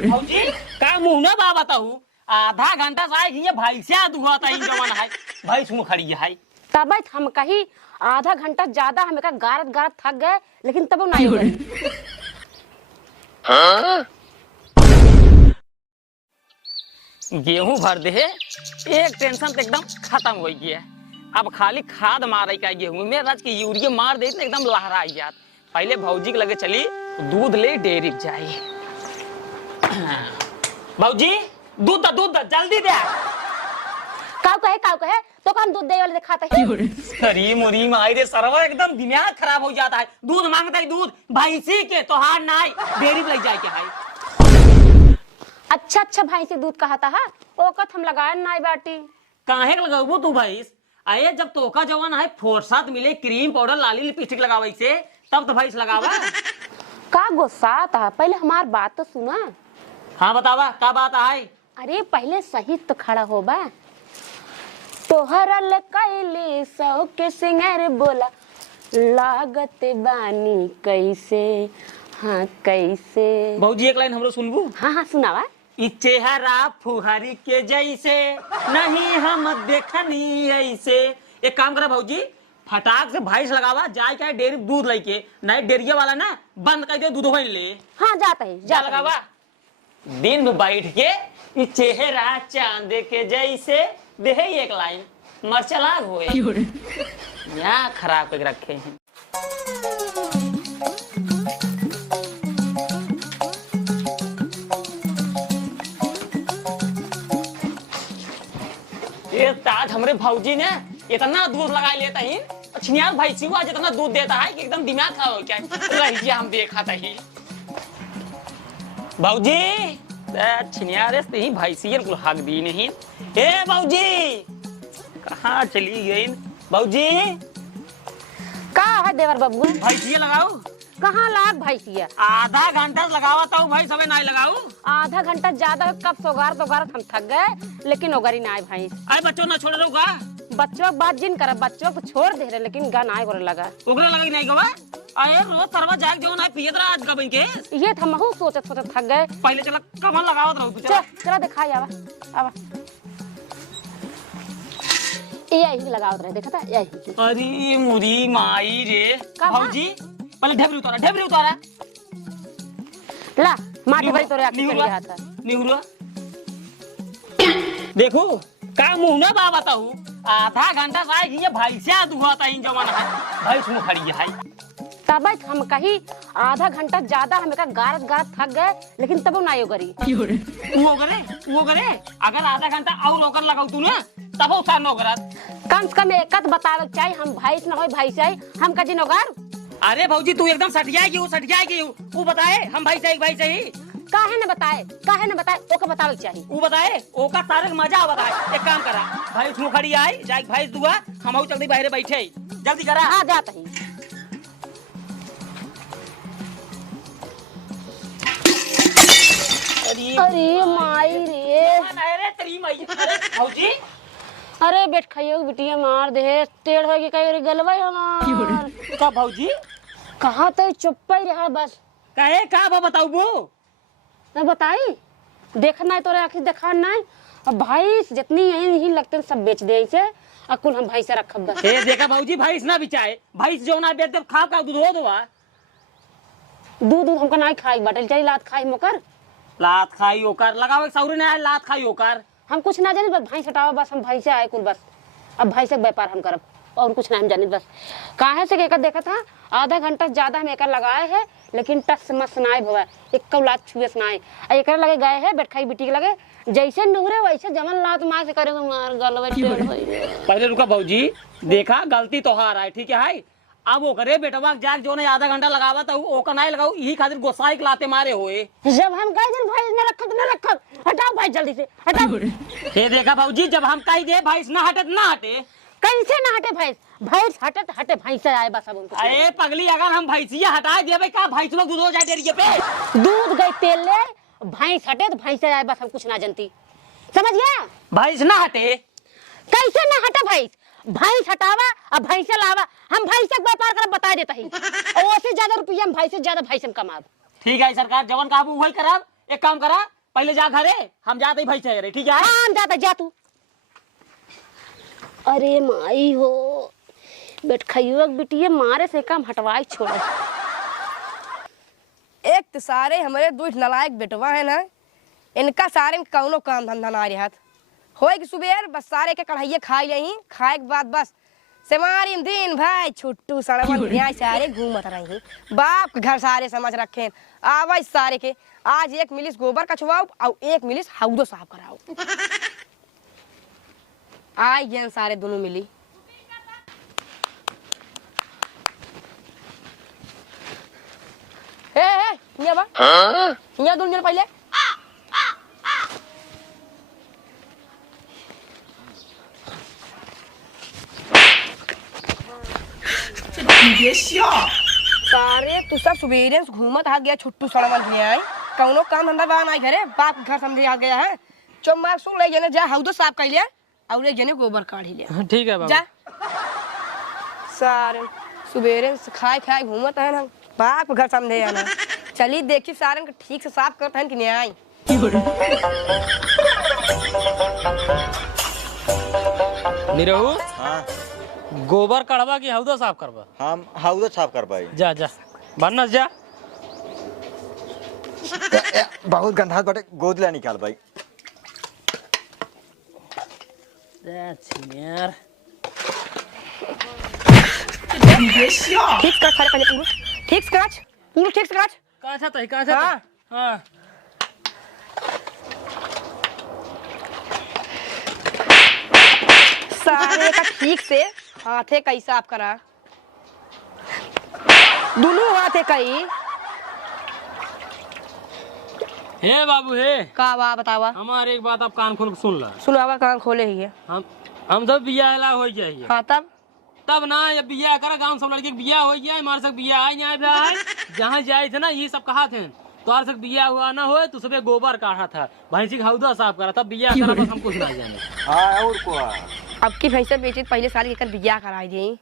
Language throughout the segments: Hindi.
भौजी का मुंह ना बा बताऊ आधा घंटा से ये भैंसिया दुहता इन जवन है भैंस मुंह खड़ी है तब हम कही आधा घंटा ज्यादा हमें का गारत गारत थक गए लेकिन तब नहीं हुई। गेहूं भर दे एक टेंशन तो एकदम खत्म हो गया। अब खाली खाद मारे का गेहूं में राज के यूरिया मार दे तो एकदम लहरा जात। पहले भौजी के लगे चली दूध ले डेयरी जाई। भौजी दूध जल्दी दे। काव कहे तो हम दूध दे वाले दिखाते हैं। अरे मुरी माई रे सरवा एकदम दिमाग खराब हो जाता है। दूध मांगता है दूध भैंसी के तो हार ना डेयरी लग जाए के है। अच्छा भाई से दूध कहता है ओकत हम लगाए नाई बाटी काहे लगाबू तू भैंस आये जब तोका जवान है फोर्सात मिले क्रीम पाउडर लाली लिपस्टिक लगावे से तब तो भैंस लगावा। का गुस्सा था पहले हमार बात तो सुना। हाँ बतावा का बात है। अरे पहले सही तो खड़ा होबा तोहरा कैली सौ के सिंगार बोला लागत बानी कैसे। हाँ कैसे भौजी एक लाइन हमरो सुनबू। हाँ सुनावा। इ चेहरा फुहारी के जैसे नहीं हम देखनी ऐसे। एक काम करा भौजी फटाक से भैंस लगावा जाए क्या डेयरी दूध लेके नहीं डेरिया वाला ना बंद कर दे दूध हो ले। हाँ जाता है जा लगावा दिन में बैठ के इ चेहरा चांद के जैसे देहे एक लाइन मरचलाग होए यहाँ खराब करके रखे हैं। ये ताज हमरे भौजी ने इतना दूध लगा लेता ही छिनियार भैंसी हुआ जितना दूध देता है कि एकदम दिमाग खराब हो क्या रही हम देखा था ही भौजी छिनियार से ही भैंसी हक दी नहीं। हे भौजी कहाँ चली गई भौजी। का है देवर बाबू भैंसिया लगाओ कहाँ लाग भैंसिया आधा घंटा लगावा तो भाई सब नहीं लगाऊ। आधा घंटा ज्यादा कब सोगार हम थक गए लेकिन ओगरी ना भाई अरे बच्चों ना छोड़ दो का बच्चों बात जिन कर बच्चों को छोड़ दे रहे लेकिन गा ना गोरे लगा ओकरा लगा नहीं गवा। अरे रोज सरवा जाग जो ना पियत रहा आज का बन के ये हम हूँ सोचत थक गए। पहले चला कमल लगावत रहो तू चला दिखाई आवा यही लगावत रहे देखा था यही। अरे मुरी माई रे भौजी पहले ढेबरी उतारा ला माटी भरी तोरे आके चली हाथ निहुरो देखो का मुंह ना बा बताऊ आधा घंटा से ये भैंसिया दुहता इन जवान है भैंस मुंह खड़ी है। तब हम कही आधा घंटा ज्यादा हमें का गारत थक गए लेकिन तब ना योगरी वो करे अगर आधा घंटा और ओकर लगाऊ तू ना तब उसा नो करत कम से कम एकत बतावे चाहिए हम भैंस ना होई भैंस है हम कजी नोगर। अरे भौजी तू एकदम सटियाएगी वो बताए हम भाई सही काहे न बताए ओका बतावे चाहिए वो बताए ओका तारक मजा बताए। एक काम करा भैंस मुंह खड़ी आई जाए भैंस दुआ हम जल्दी बाहर बैठे जल्दी करा। हाँ जाता ही अरे माई रे अरे तेरी माई भौजी अरे बेट खाइयो बिटिया मार दे टेढ़ हो के कई गलवा हमार का भौजी कहाँ तो चुप ही रहा बस काहे का बा बताऊ वो मैं बताई देखना है तोरे आखिर देखा नहीं अब भाई जितनी यही लगते सब बेच दे इसे अकुल हम भाई से रखब बस। ए देखा भौजी भैंस ना बिचाए भैंस जो ना बेच दे खा का दूध हो दवा दूध हमका नहीं खाई बटल चाहिए लात खाई मोकर लात खाई ओकर लगावे सौरी ना लात खाई ओकर हम कुछ ना जानी बस भाई हटाओ बस हम भाई से आए कुल बस अब भाई से व्यापार हम करब और कुछ नहीं हम जानी बस काहे से एक देखा था आधा घंटा ज्यादा हम एक लगाए है लेकिन टस मस नाय हुआ एक लात छुए नाय एक लगे गए है बैठाई बिटी के लगे जैसे नूरे वैसे जमन लात मार से करेगा मार गलवे पहले रुका भौजी देखा गलती तो हार है ठीक है अब वो करे बेटवा जाग जो ने आधा घंटा लगावा था ओका नहीं लगाऊ यही खातिर गोसाई के लाते मारे होए जब हम कह दिन भाई न रखत हटाओ भाई जल्दी से हटाओ। ये देखा भौजी जब हम कह दे भैंस ना हटे कैसे ना हटे भैंस हटे भैंस आए बस अब उनको। अरे पगली अगर हम भैंसिया हटा दे भाई का भैंस में दूध हो जाए डेरिया पे दूध गई तेल ले भैंस हटे तो भैंस आए बस हम कुछ ना जानती समझ गया। भैंस ना हटे कैसे ना हटे भैंस हटावा अब भैंसे लावा हम भैंस का व्यापार कर बता देता ही और उससे ज्यादा रुपया हम भैंस से ज्यादा भैंस हम कमाब। ठीक है सरकार जवन काबू वही करब एक काम करा, पहले जा घरे, हम जाते ही भाई चाहे रे, ठीक है? हाँ हम जाता, जा तू। अरे माई हो, बेट खयुक बिटिया मारे से काम हटवाई छोड़। एक तो सारे हमारे दो नलायक बेटवा है ना, इनका सारे में कौनो काम धंधा ना रहत। होए कि सुबह बस सारे के कढ़ाइये खाई लेही, खाए के बाद बस सेमारी दिन भाई छुट्टू सड़वन न्याय सारे घूमत रही। बाप के घर सारे समझ रखे आवाज सारे के, आज एक मिलिस गोबर कछवाओ और एक मिलिस हौदो साफ कराओ। आई गए सारे दोनों मिली। हे यहाँ बा, यहाँ दोनों जन पहले सारे तू सब सुबेरे से घूमत आ गया छुट्टू सड़वन गया है, कौनो काम धंधा बा नहीं करे, बाप के घर समझे आ गया है। चुम्मा सुन ले जने जा हौदो साफ कर लिया और ले जने गोबर काढ़ लिया। ठीक है बाबू। जा सारे सुबेरे से खाए खाए घूमत है ना, बाप के घर समझे आना। चली देखी सारन के ठीक से साफ करते हैं कि नहीं आई। निरहू, हाँ गोबर कढ़वा की हौदा साफ करवा। हम हाउस साफ कर पाई। जा जा बनस जा। बहुत गंदा बटे गोद ला निकाल भाई। यार ठीक से काट पहले पूरा, ठीक से काट पूरा, ठीक से काट। कहाँ था कहाँ था? हाँ। हाँ सारे का ठीक से हाथे कई साफ करा, दोनों हाथे कई। हे बाबू हे, का बा बतावा, हमारे एक बात आप कान खोल के सुन ला। सुनावा कान खोले ही है। हम तो बिया ला हो जाइए। हाँ तब ना ये बिया करा, गांव सब लड़के के बिया हो गया, हमारे सब बिया आए नहीं आए। जहाँ जाए थे ना ये सब कहा थे तोहर से बिया हुआ ना हो तो सबे गोबर काढ़ा था, भैंसी का हौदा साफ करा, तब बिया करा, बस हम कुछ ना जाने। हाँ और को अब की भैंसा बेचे पहले साल के बिया कराई दी,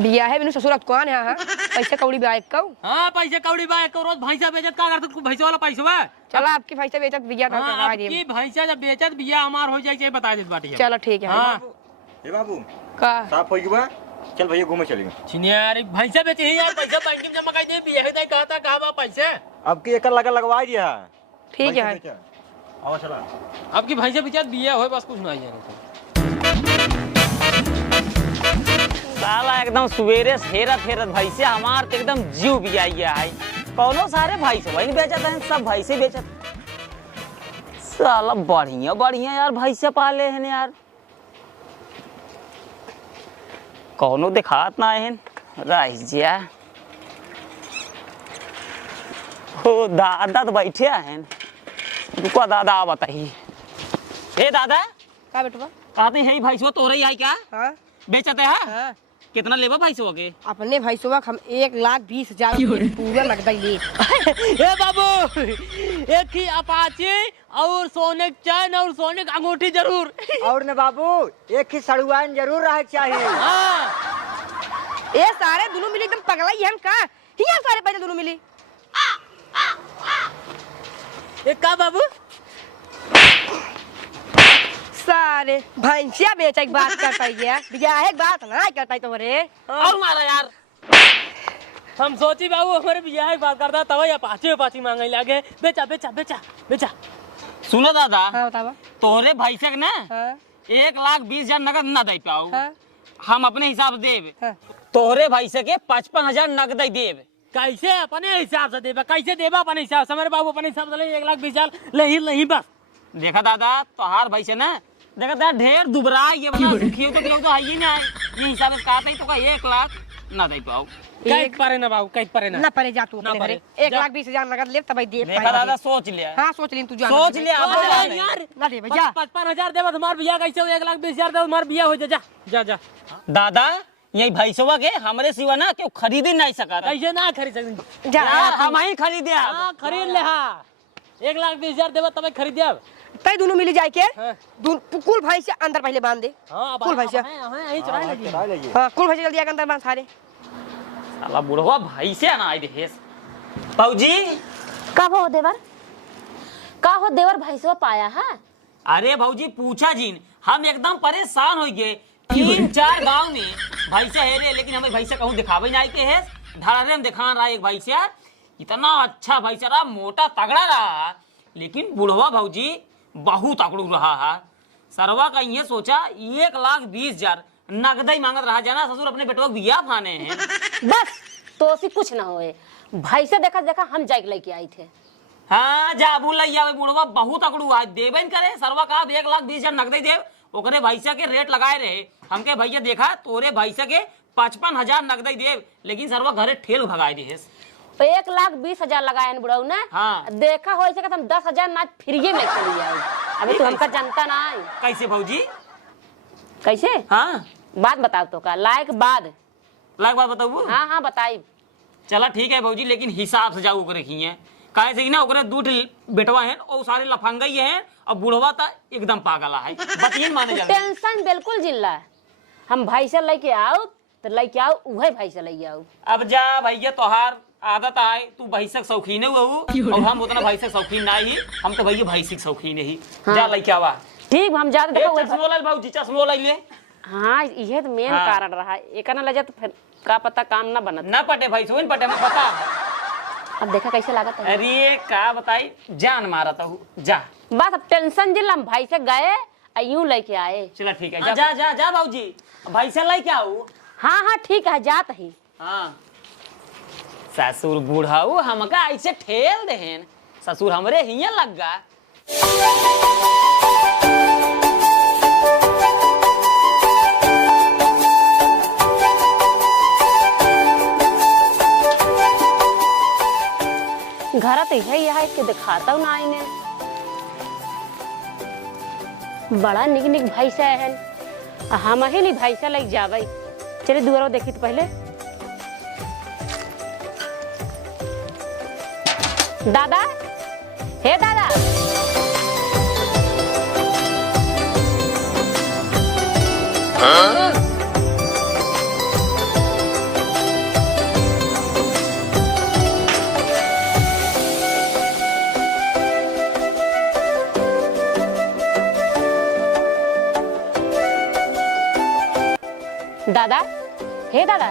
बिया है बिनु ससुर कौन है। हाँ पैसे कौड़ी ब्याह कौ। हाँ पैसे कौड़ी बा एक रोज भैंसा बेचत का करत भैंसा वाला पैसा बा। चलो आपकी भैंसा बेचत बिया ना हाँ, करा दी। आपकी भैंसा जब बेचत बिया हमार हो जाए बता देत बाटी। चलो ठीक है। हाँ ए बाबू का साफ हो गया, चल भैया घूमे चलेंगे। छिनियार भैंसा बेचे ही यार, पैसा बैंक में जमा कर दे, बिया है कहता कहां बा पैसे। अब की एक लगा लगवा दिया। ठीक है। आओ चला। अब की भैंसा बेचत बिया हो, बस कुछ ना जाने। साला एकदम सुबेरे हेरत हेरत भैंसे हमार तो एकदम जीव बिया है। कौनो सारे भैंसे वही बेचत है, सब भैंसे बेचत। साला बढ़िया बढ़िया यार भैंसे पाले हैं यार, कौनो दिखात ना है राइजिया। हो दादा तो बैठे हैं, रुको दादा बताइए। हे दादा का बेटवा कहते हैं भैंसवा तोरे ही है क्या? हाँ बेचते है? हाँ कितना लेबा भैंसवा के? अपने भैंसवा हम 1,20,000 पूरा नगदा ले। ए बाबू एक ही अपाची और सोने की चैन और सोने की अंगूठी जरूर। और न बाबू एक ही सड़ुआन जरूर रहे चाहिए। हाँ ए सारे दोनों मिली एकदम पगला ही हम का हिया सारे पहले दोनों मिली। एक का बाबू सारे भैंसिया बेचे की बात करता है, बिया है बात ना करता है तुम्हारे। और मारा यार, हम सोची बाबू हमारे बिया की बात करता तब अपाची अपाची मांगे लागे। बेचा बेचा बेचा बेचा। सुनो दादा, हाँ बतावा। तोहरे भैंसे के ना हाँ 1,20,000 नगद ना दे पाओ। हाँ हम अपने हिसाब से देव। हाँ। तोहरे भैंसे के 55,000 नगद देव। कैसे अपने हिसाब से देबा? कैसे देबा अपने हिसाब से? हमारे बाबू अपने हिसाब से ले 1,20,000 ले ही नहीं बस। देखा दादा तोहार भैंसे ना देखा था ढेर दुबरा ये बना सुखियो तो क्यों तो है ही ना, ये हिसाब से कहते ही तो का 1 लाख ना दे पाओ। कहीं परे ना बाबू, कहीं परे ना परे जा तू अपने ना घरे। परे। 1,20,000 नगद ले तब दे। देखा दादा सोच लिया। हाँ सोच ली तू जा। सोच लिया यार ना दे भैया। 55,000 देवा तुम्हार बिया कैसे 1,20,000 दे तुम्हार बिया हो जा जा जा। दादा यही भैंसवा के हमारे सिवा ना क्यों खरीद ही नहीं सका। कैसे ना खरीद सकते जा हम ही खरीदे। हाँ खरीद ले। हाँ 1,20,000 देवा तब खरीदे। तई दोनों मिली जाए के हाँ। कुल भैंसे अंदर पहले बांध दे। हाँ कुल भैंसे हाँ कुल भैंसे जल्दी आके अंदर बांध सारे। साला बुढ़वा भाई से ना आई देस। बाबूजी कब हो देवर? का हो देवर भैंसवा पाया है? अरे भौजी पूछा जीन, हम एकदम परेशान हो गए। 3-4 गांव में भैंसा है रे, लेकिन हमें भैंसा कहूँ दिखावे नहीं आते है। धड़ारे में दिखा रहा एक भैंसा, इतना अच्छा भैंसा रहा, मोटा तगड़ा रहा, लेकिन बुढ़वा भौजी बहुत अकड़ू रहा है। सरवा का ये सोचा 1,20,000 नगदई मांगत रहा। जाना ससुर अपने बेटवा बिया फाने हैं। बस तो सी कुछ ना होए, भैंसा देखा देखा हम जाके लेके आई थे। हाँ जा बुलैया बुढ़वा बहुत अकड़ू है, देवे न करे। सरवा कहा 1,20,000 नगदई देव, ओकरे भैंसा के रेट लगाए रहे। हमके भैया देखा तोरे भैंसा के 55,000 नगदई देव, लेकिन सरवा घरे ठेल भगाए दे। 1,20,000 लगाए बुढ़ऊ ने। हाँ। देखा हो ऐसे हम 10,000 ना फ्रीये में चली आई। अभी तू हमका जानता ना है। कैसे भौजी? कैसे? हाँ बात बताओ तो का लायक बाद। लाख बात बताऊ। हाँ हाँ बताई। चला ठीक है भौजी, लेकिन हिसाब से जाऊ ओकरे खिए। काहे से कि ना ओकरे 2 बेटवा है और सारे लफंगई है, और बुढ़वा ता एकदम पागल है। बतिए माने जा। टेंशन बिल्कुल जिल्ला। हम भैंसा लेके आओ तो लेके आओ, उहे भैंसा ले आओ। अब जा भैया, तोहार आदत आए, तू भैंसक शौकीन हुआ और हम उतना भैंसक शौकीन नहीं। हम तो भैया भैंसिक शौकीन ही। हाँ। जा लेके आवा। ठीक हम जाते देखो चश्मो लाल भौजी, चश्मो लाई ले। हाँ ये तो मेन हाँ। कारण रहा। एक ना ले जा तो फिर का पता काम ना बनत। ना पटे भैंसो इन पटे, हमें पता। अब देखा कैसे लागत है। अरे का बताई, जान मारा था जा। बस अब टेंशन जिल्ला, हम भैंसा गए यूं लेके आए। चला ठीक है, जा जा जा भौजी, भैंसा लेके आऊ। हाँ हाँ ठीक है जात ही। हाँ ससुर बूढ़ाऊ हमका ऐसे ठेल देहन, ससुर हमरे हिया लग गा। घर तो यही के दिखाता ना इन्हें। बड़ा निक निक भैंसा है, हम ही नहीं भैंसा लग जावे। चले दुआरा देखी तो पहले। दादा, हे दादा, दादा, हे दादा,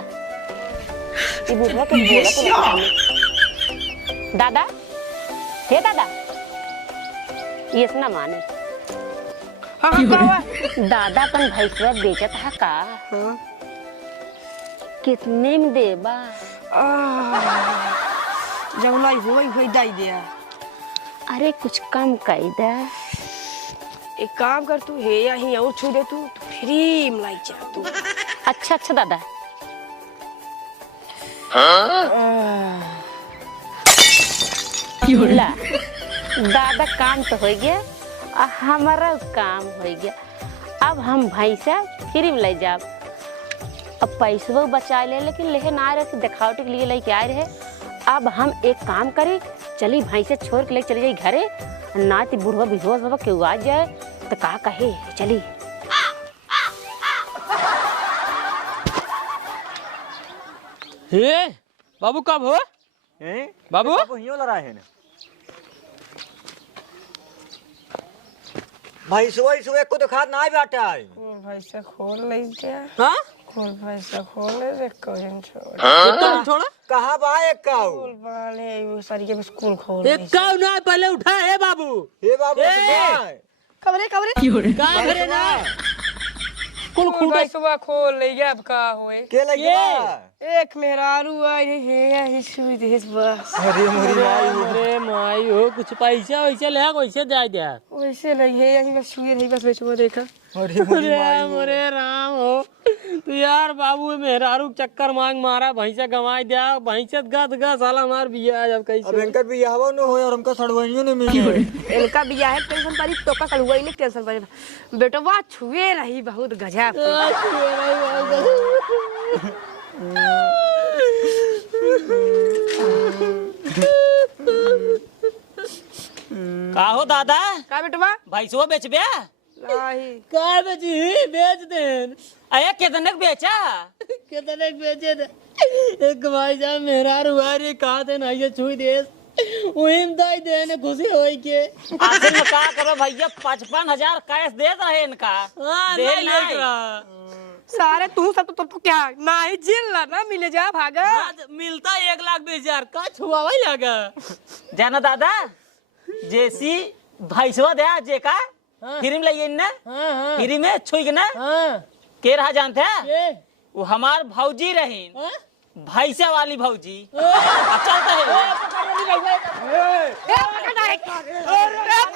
ये बुढ़वा के बोला तो नहीं। दादा, हे दादा, ये ना माने। हाँ हाँ क्या हुआ? दादा अपन भैंसवा बेचत है का? हाँ। कितने में देबा? जब लाई हुई दाई दिया। अरे कुछ कम कर दे। एक काम कर, तू हे या ही और छू दे, तू फ्री में लाई जा तू। अच्छा अच्छा दादा। ला, दादा काम तो हो गया, हमारा काम हो गया। अब हम भैंसा फ्री में ले जाब। अब पैसा बचा ले, लेकिन लेहे ना रहे दिखावटी के लिए लेके आए रहे। अब हम एक काम करी, चली भैंसा छोड़ के लेके चली जाई घरे, ना तो बुढ़वा बेहोश बाबा केहू आ जाए तो का कहे। चली हे बाबू कब हो? बाबू? हियो लड़ा है ना भाई, सुबह सुबह को तो खाद ना बाटा है। भैंसा खोल ले जा। हाँ? खोल भैंसा खोल ले कोहन छोड़। एकदम छोड़ा। कहाँ बा एक काऊ? स्कूल वाले वो सारी के स्कूल खोल। एक काऊ ना पहले उठा है बाबू। हे बाबू कमरे कमरे का करे ना? कुल स्कूल खूटा भाई सुबह खोल ले गया। अब का होए? के लगी बा? एक मेहरारू आई है ही सुई दे बस। अरे मोरी माई हो। अरे माई हो, कुछ पैसा वैसे ले कैसे दे दे? वैसे नहीं है यही बस सुई रही बस बेचो देखा। अरे मोरी माई अरे हो। मोरे राम हो तू यार। बाबू मेहरारू चक्कर मांग मारा, भैंसा गंवाई दिया, भैंसत गद गा साला मार बिया। अब अब कैसे? इनका भी यहां न हो और हमका सड़वाइयो न मिले। इनका बिया है टेंशन पड़ी तो का कल हुई नहीं टेंशन पड़ी। बेटवा छुए रही बहुत गजब। का हो दादा, का बेटवा? भैंसो बेचबे? नहीं का बेची? बेच देन। अरे कितने बेचा? कितने बेचे थे? एक भाई साहब मेहरारू आ रही, कहा थे ना ये छुई दे, वही दाई देने खुशी होई के। आखिर में क्या करो भैया, 55,000 कैश दे रहे इनका। हाँ, दे नहीं नहीं। लेक रहा। सारे तू सब तो क्या ना ही जिल ना मिले जा भागा। आज मिलता 1,20,000 का छुआ वही लगा। जाना दादा, जैसी भैंसवा दे जे का फ्री में लाइए ना, हाँ हाँ फ्री में छुई के ना हाँ के रहा जानते हैं, ये वो हमार भौजी रही, हाँ? भैंसा वाली भौजी। अब चलते हैं। ए, पकड़ डायरेक्ट।